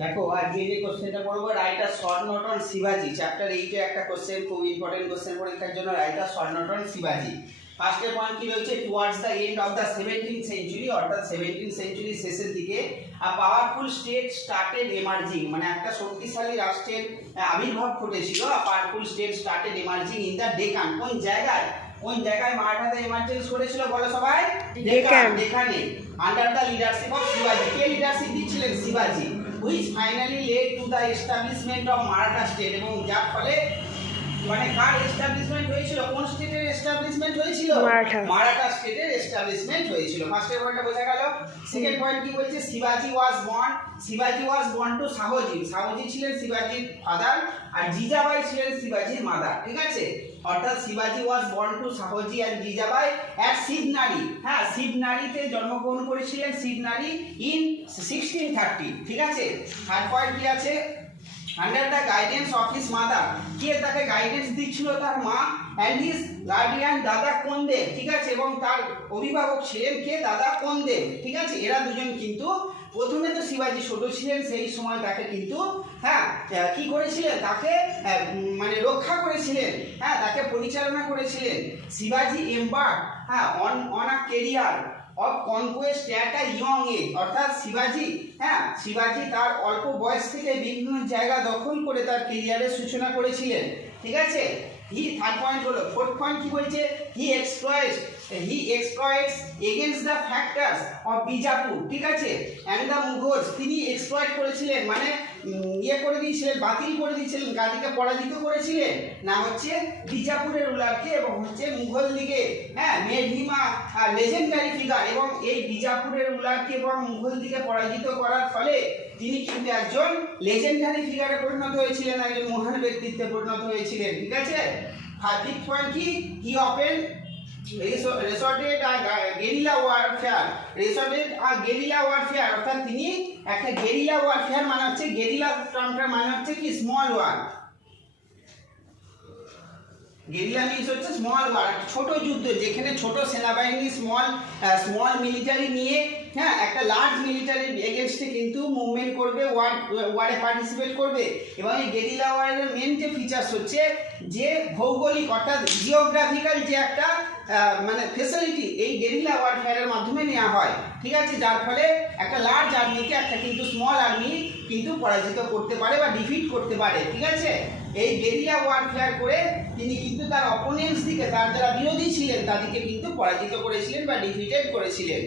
দেখো আজকে যে কোশ্চেনটা পড়বো, রাইটার শর্ট নোট অন শিবাজি, চ্যাপ্টার 8 একটা কোশ্চেন, খুব ইম্পর্টেন্ট কোশ্চেন পরীক্ষার জন্য। রাইটার শর্ট নোট অন শিবাজি। ফার্স্টের পয়েন্ট কি রয়েছে? Towards the end of the 17th century, অর্থাৎ 17th সেঞ্চুরি শেষের দিকে আ পাওয়ারফুল স্টেট স্টার্টেড এমার্জিং, মানে একটা শক্তিশালী রাষ্ট্রের আবির্ভাব ঘটেছিল। আ powerful state started emerging in the Deccan. কোন জায়গায়? মারাঠাতে এমার্জেন্স করেছিল বলো সবাই? ডেকানে। আন্ডার দ্য লিডারশিপ অফ শিবাজি। কে লিডারশিপ দিচ্ছিলেন? শিবাজি। which finally led to the establishment of Maratha state, এবং যার ফলে মানে কার এস্টাবলিশমেন্ট হয়েছিল? কোন স্টেটের এস্টাবলিশমেন্ট হয়েছিল? মারাঠা স্টেটের এস্টাবলিশমেন্ট হয়েছিল। ফার্স্টের পয়েন্টটা বোঝা গেল। সেকেন্ড পয়েন্ট কি বলছে? শিবাজি was born to Shahji. Shahji ছিলেন শিবাজির ফাদার, আর জিজাবাই ছিলেন শিবাজির মাদার। ঠিক আছে, অর্থাৎ শিবাজি was born to Shahji and Jijabai at Shivneri. হ্যাঁ, শিবনারিতে জন্মগ্রহণ করেছিলেন, শিবনারি ইন 1630। ঠিক আছে। থার্ড পয়েন্ট কি আছে? Under the guidance of his mother. কে তাকে গাইডেন্স দিচ্ছিল? তার মা। অ্যান্ড হিজ গার্ডিয়ান দাদা কোনদেব। ঠিক আছে, এবং তার অভিভাবক ছিলেন কে? দাদা কোনদেব। ঠিক আছে, এরা দুজন কিন্তু প্রথমে তো শিবাজি ছোট ছিলেন, সেই সময় তাকে কিন্তু কি করেছিলেন? তাকে মানে রক্ষা করেছিলেন, তাকে পরিচালনা করেছিলেন। শিবাজি embark on a career of conquest at a young age, অর্থাৎ শিবাজি তার অল্প বয়স থেকে বিভিন্ন জায়গা দখল করে তার কেরিয়ারের সূচনা করেছিলেন। ঠিক আছে। থার্ড পয়েন্ট হলো। ফোর্থ পয়েন্ট কি বলছে? He exploits against the factors of Bijapur. ঠিক আছে, অ্যান্ড দ্য মুঘলস। তিনি এক্সপ্লয়েট করেছিলেন, মানে করে দিয়েছিলেন, বাতিল করে দিয়েছিলেন, গাদিকে পরাজিত করেছিলেন না হচ্ছে বিজাপুরের রুলারকে, এবং হচ্ছে মুঘল দিকে মেড হিম আ লেজেন্ডারি ফিগার। এবং এই বিজাপুরের রুলারকে এবং মুঘল দিকে পরাজিত করার ফলে তিনি কিন্তু একজন লেজেন্ডারি ফিগারে পরিণত হয়েছিলেন, একজন মহান ব্যক্তিত্বে পরিণত হয়েছিলেন। ঠিক আছে। ফিফথ পয়েন্ট কি? হি open resorted a guerrilla warfare, অর্থাৎ তিনি একটা গেরিলা ওয়ারফেয়ার, মানে হচ্ছে গেরিলা টার্মটার মানে হচ্ছে কি? Small war. গেরিলা মিন্স হচ্ছে স্মল ওয়ার, ছোট যুদ্ধ, যেখানে ছোট সেনাবাহিনী স্মল মিলিটারি নিয়ে একটা লার্জ মিলিটারির এগেনস্টে কিন্তু মুভমেন্ট করবে, ওয়ারে পার্টিসিপেট করবে। এবং এই গেরিলা ওয়ারের মেন যে ফিচার্স হচ্ছে যে ভৌগোলিক, অর্থাৎ জিওগ্রাফিক্যাল যে একটা মানে ফেসিলিটি এই গেরিলা ওয়ারফেয়ারের মাধ্যমে নেওয়া হয়। ঠিক আছে, যার ফলে একটা লার্জ আর্মিকে একটা কিন্তু স্মল আর্মি কিন্তু পরাজিত করতে পারে বা ডিফিট করতে পারে। ঠিক আছে, এই গেরিলা ওয়ারফেয়ার করে তিনি কিন্তু তার অপোনেন্টস দিকে, তার যারা বিরোধী ছিলেন তাদেরকে কিন্তু পরাজিত করেছিলেন বা ডিফিটেড করেছিলেন।